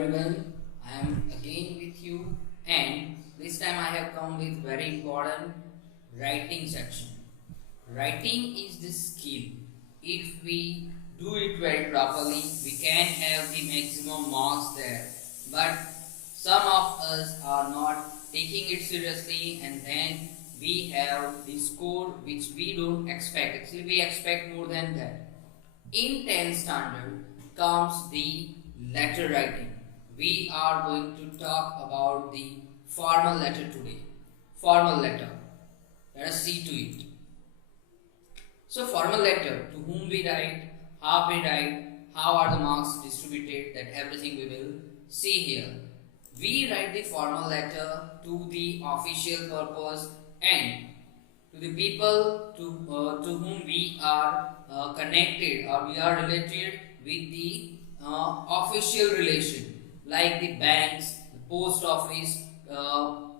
everyone, I am again with you, and this time I have come with very important writing section. Writing is the skill. If we do it very properly, we can have the maximum marks there. But some of us are not taking it seriously, and then we have the score which we don't expect. Actually, we expect more than that. In 10th standard comes the letter writing. We are going to talk about the formal letter today. Formal letter. Let us see to it. So, formal letter, to whom we write, how are the marks distributed, that everything we will see here. We write the formal letter to the official purpose and to the people to whom we are connected or we are related with the official relation, like the banks, the post office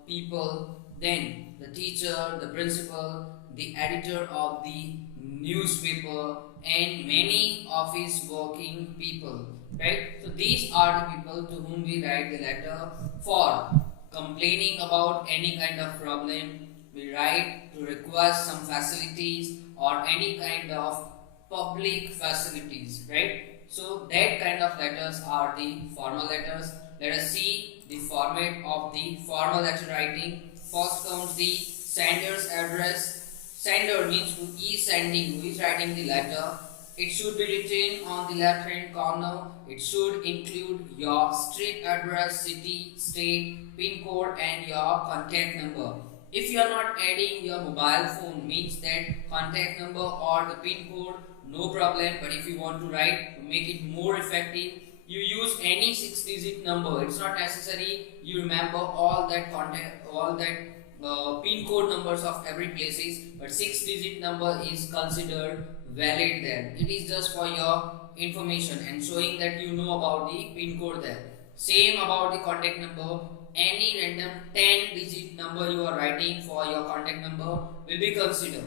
people, then the teacher, the principal, the editor of the newspaper, and many office working people, right? So these are the people to whom we write the letter for complaining about any kind of problem. We write to request some facilities or any kind of public facilities, right? So that kind of letters are the formal letters. Let us see the format of the formal letter writing. First comes the sender's address. Sender means who is sending, who is writing the letter. It should be written on the left hand corner. It should include your street address, city, state, pin code, and your contact number. If you are not adding your mobile phone, means that contact number or the pin code, no problem. But if you want to write to make it more effective, you use any 6-digit number. It's not necessary you remember all that pin code numbers of every places, but 6-digit number is considered valid there. It is just for your information and showing that you know about the pin code there. Same about the contact number. Any random 10-digit number you are writing for your contact number will be considered.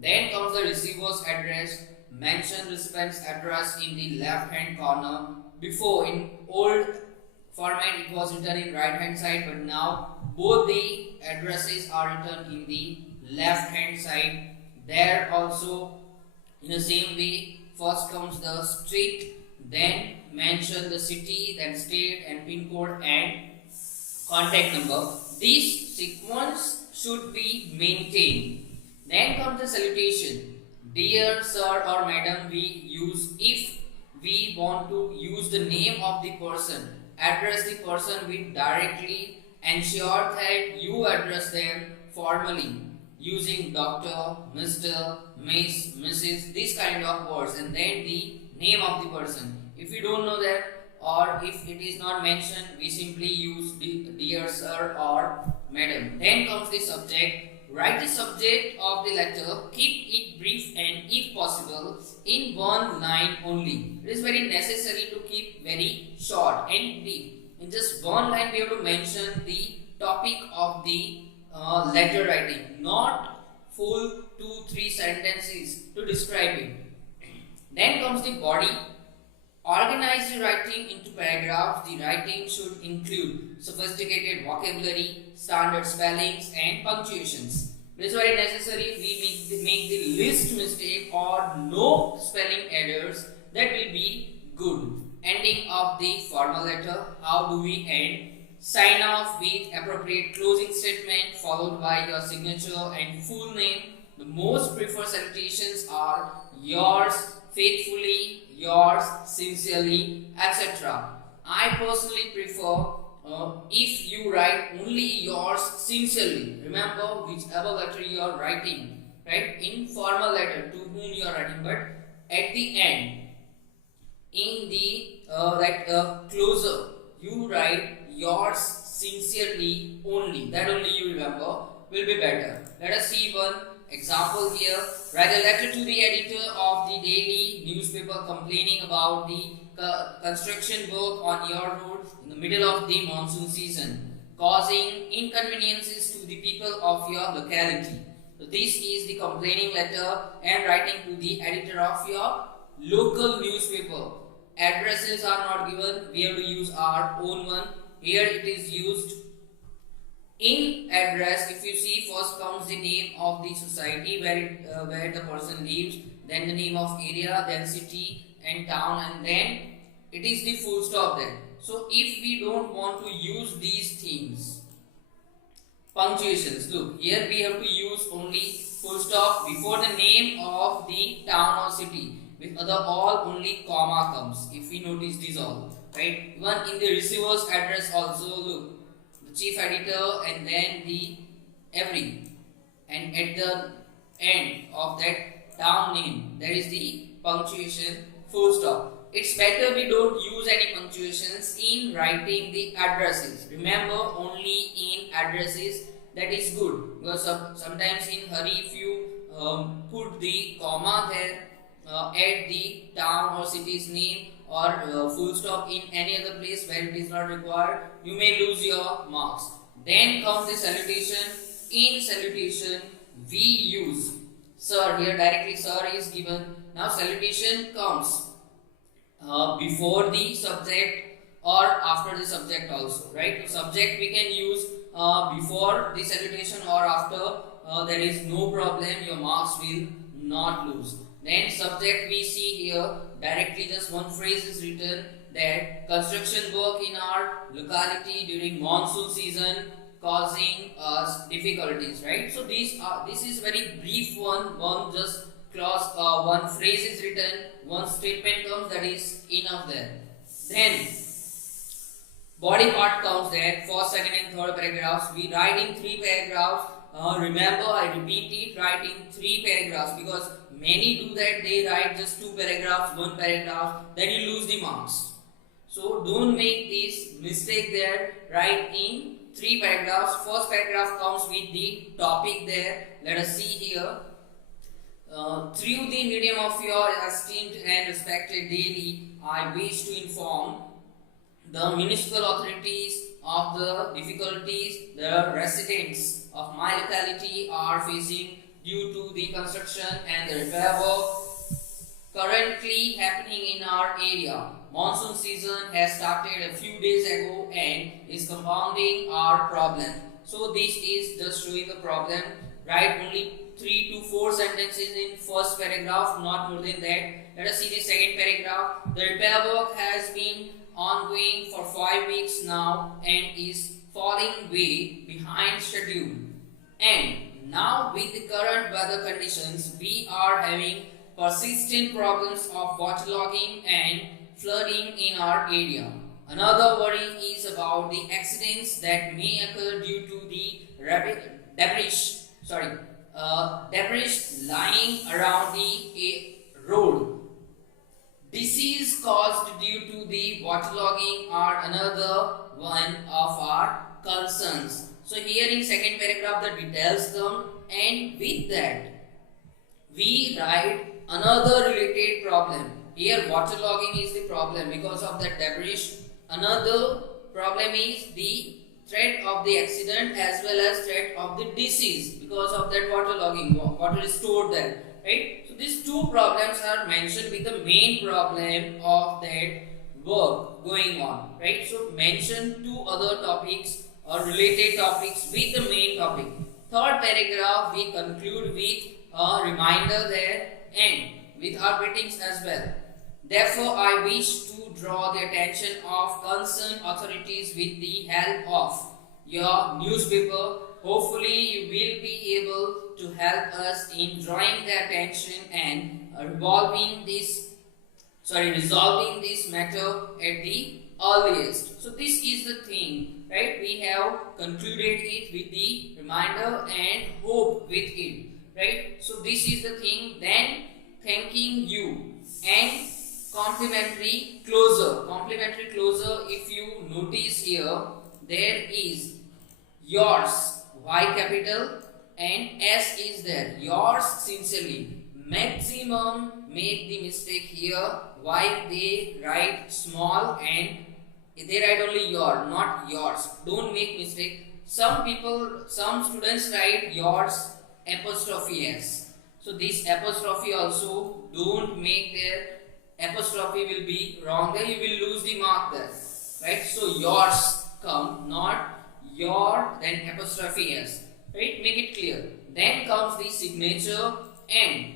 Then comes the receiver's address. Mention recipient's address in the left hand corner. Before, in old format, it was written in right hand side, but now both the addresses are written in the left hand side. There also, in the same way, first comes the street, then mention the city, then state and pin code and contact number. This sequence should be maintained. Then comes the salutation. Dear sir or madam, we use if we want to use the name of the person, address the person with directly, ensure that you address them formally using Dr., Mr., Miss, Mrs., this kind of words, and then the name of the person. If you don't know that, or if it is not mentioned, we simply use dear sir or madam. Then comes the subject. Write the subject of the letter, keep it brief and if possible in one line only. It is very necessary to keep very short and brief. In just one line we have to mention the topic of the letter writing, not full 2-3 sentences to describe it. Then comes the body. Organize the writing into paragraphs. The writing should include sophisticated vocabulary, standard spellings and punctuations. It is very necessary we make the least mistake or no spelling errors. That will be good. Ending of the formal letter. How do we end? Sign off with appropriate closing statement followed by your signature and full name. The most preferred salutations are yours faithfully, yours sincerely, etc. I personally prefer if you write only yours sincerely. Remember, whichever letter you are writing, right? In formal letter to whom you are writing, but at the end, in the closer, you write yours sincerely only. That only you remember will be better. Let us see one example here. Write a letter to the editor of the daily newspaper complaining about the construction work on your road in the middle of the monsoon season, causing inconveniences to the people of your locality. So this is the complaining letter and writing to the editor of your local newspaper. addresses are not given, we have to use our own one. Here it is used in address. If you see, first comes the name of the society where the person lives, then the name of area, then city and town, and then it is the full stop there. So if we don't want to use these things, punctuations, look here we have to use only full stop before the name of the town or city. With other all, only comma comes. If we notice these all, right? Even in the receiver's address also, look, the chief editor and then the every, and at the end of that town name there is the punctuation full stop. It's better we don't use any punctuations in writing the addresses. Remember, only in addresses, that is good, because sometimes in hurry if you put the comma there at the town or city's name, or full stop in any other place where it is not required, you may lose your marks. Then comes the salutation. In salutation we use sir. Here directly sir is given. Now salutation comes before the subject or after the subject also, right? So subject we can use before the salutation or after, there is no problem, your marks will not lose. Then subject we see here directly just one phrase is written, that construction work in our locality during monsoon season causing us difficulties, right? So this is very brief one just clause, one phrase is written, one statement comes, that is enough there. Then body part comes there, first, second and third paragraphs. We write in 3 paragraphs. Remember, I repeat it, write in 3 paragraphs, because many do that, they write just 2 paragraphs, 1 paragraph, then you lose the marks. So don't make this mistake there, write in 3 paragraphs. First paragraph comes with the topic there. Let us see here. Through the medium of your esteemed and respected daily, I wish to inform the municipal authorities of the difficulties the residents of my locality are facing due to the construction and the repair work currently happening in our area. Monsoon season has started a few days ago and is compounding our problem. So this is just showing the problem. Write only 3 to 4 sentences in first paragraph, not more than that. Let us see the second paragraph. The repair work has been ongoing for 5 weeks now and is falling way behind schedule. And now with the current weather conditions, we are having persistent problems of waterlogging and flooding in our area. Another worry is about the accidents that may occur due to the debris lying around the road. Disease caused due to the waterlogging are another one of our concerns. So here in second paragraph the details come, and with that we write another related problem. Here waterlogging is the problem because of the debris. Another problem is the threat of the accident as well as threat of the disease because of that waterlogging. Water is stored there, right? So these two problems are mentioned with the main problem of that work going on, right? So mention 2 other topics or related topics with the main topic. Third paragraph we conclude with a reminder there and with our ratings as well. Therefore, I wish to draw the attention of concerned authorities with the help of your newspaper. Hopefully, you will be able to help us in drawing the attention and resolving this matter at the earliest. So this is the thing, right? We have concluded it with the reminder and hope with it, right? So this is the thing. Then thanking you and complimentary closer. Complimentary closer, if you notice here, there is yours, Y capital, and S is there. Yours sincerely. Maximum make the mistake here. Why they write small and they write only your, not yours. Don't make mistake. Some students write yours apostrophe S. So this apostrophe also don't make their apostrophe will be wrong there, you will lose the mark there, right? So yours come, not your, then apostrophe s, right? Make it clear. Then comes the signature, and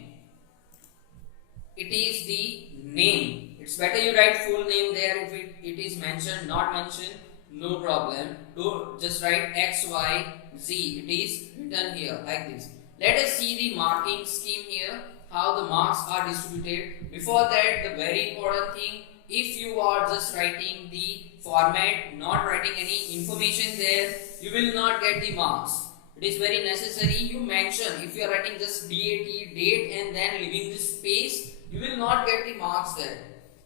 it is the name. It's better you write full name there. If it is mentioned, not mentioned, no problem. Do just write X, Y, Z. It is written here like this. Let us see the marking scheme here, how the marks are distributed. Before that, the very important thing, if you are just writing the format, not writing any information there, you will not get the marks. It is very necessary you mention. If you are writing just DAT, date, and then leaving this space, you will not get the marks there.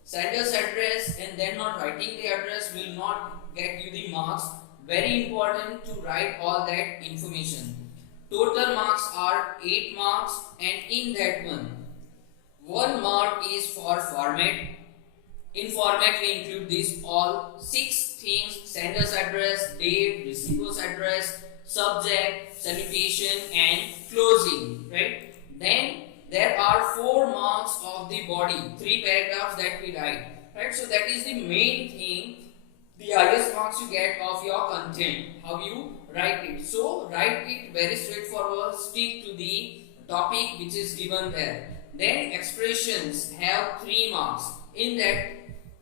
Sender's address and then not writing the address will not get you the marks. Very important to write all that information. Total marks are 8 marks, and in that one mark is for format. In format we include these all 6 things: sender's address, date, receiver's address, subject, salutation, and closing, right? Then there are 4 marks of the body, 3 paragraphs that we write, right? So that is the main thing, the highest marks you get of your content, how you write it. So write it very straightforward, stick to the topic which is given there. Then expressions have 3 marks. In that,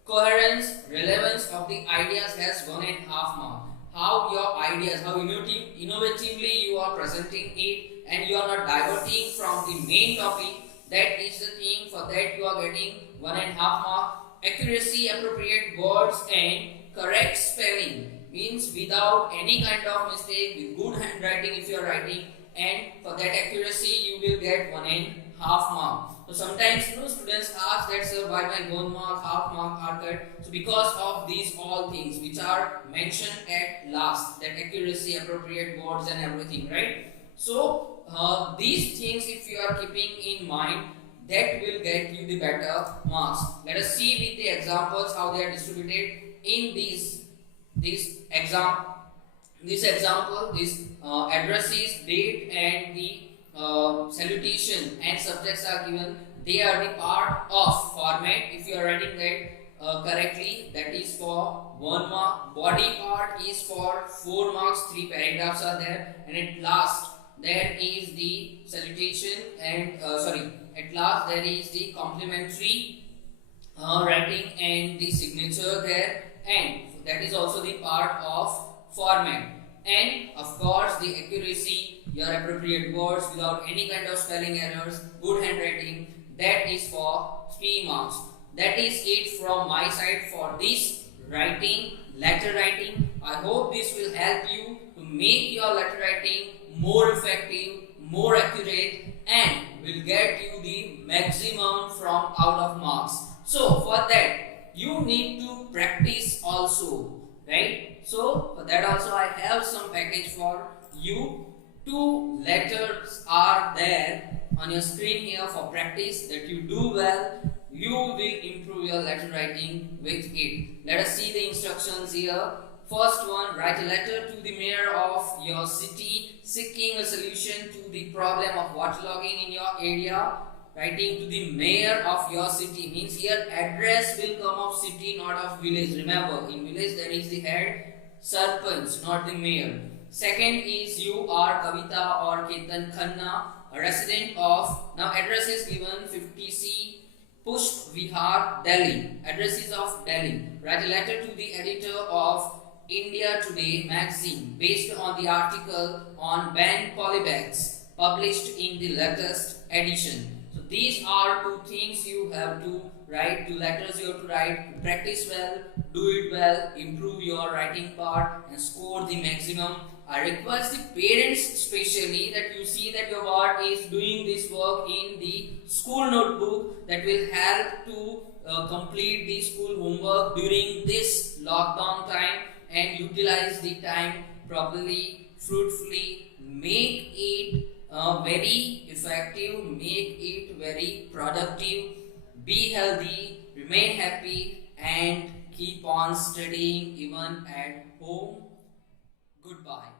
coherence, relevance of the ideas has 1.5 mark. How your ideas, how innovatively you are presenting it, and you are not diverting from the main topic, that is the thing. For that you are getting 1.5 mark. Accuracy, appropriate words, and correct spelling, means without any kind of mistake, with good handwriting if you are writing, and for that accuracy you will get 1.5 mark. So sometimes students ask that, sir, why my 1 mark, half mark are cut? So because of these all things which are mentioned at last, that accuracy, appropriate words, and everything, right? So these things if you are keeping in mind, that will get you the better marks. Let us see with the examples how they are distributed in this example, addresses, date, and the salutation and subjects are given. They are the part of format. If you are writing that correctly, that is for 1 mark. Body part is for 4 marks. 3 paragraphs are there, and at last there is the salutation and at last there is the complimentary writing and the signature there, and that is also the part of format. And of course the accuracy, your appropriate words without any kind of spelling errors, good handwriting, that is for 3 marks. That is it from my side for this writing, letter writing. I hope this will help you to make your letter writing more effective, more accurate, and will get you the maximum from out of marks. So for that you need to practice also, right? So for that also I have some package for you. 2 letters are there on your screen here for practice, that you do well, you will improve your letter writing with it. Let us see the instructions here. First one, write a letter to the mayor of your city seeking a solution to the problem of waterlogging in your area. Writing to the mayor of your city means here address will come of city, not of village. Remember, in village there is the head sarpanch, not the mayor. Second is you are Kavita or Ketan Khanna, a resident of, now address is given 50C Pushp Vihar, Delhi. Address is of Delhi. Write a letter to the editor of India Today magazine based on the article on banned polybags published in the latest edition. So these are 2 things you have to write, 2 letters you have to write. Practice well, do it well, improve your writing part and score the maximum. I request the parents especially that you see that your ward is doing this work in the school notebook. That will help to complete the school homework during this lockdown time and utilize the time properly, fruitfully. Make it very effective, make it very productive. Be healthy, remain happy, and keep on studying even at home. Goodbye.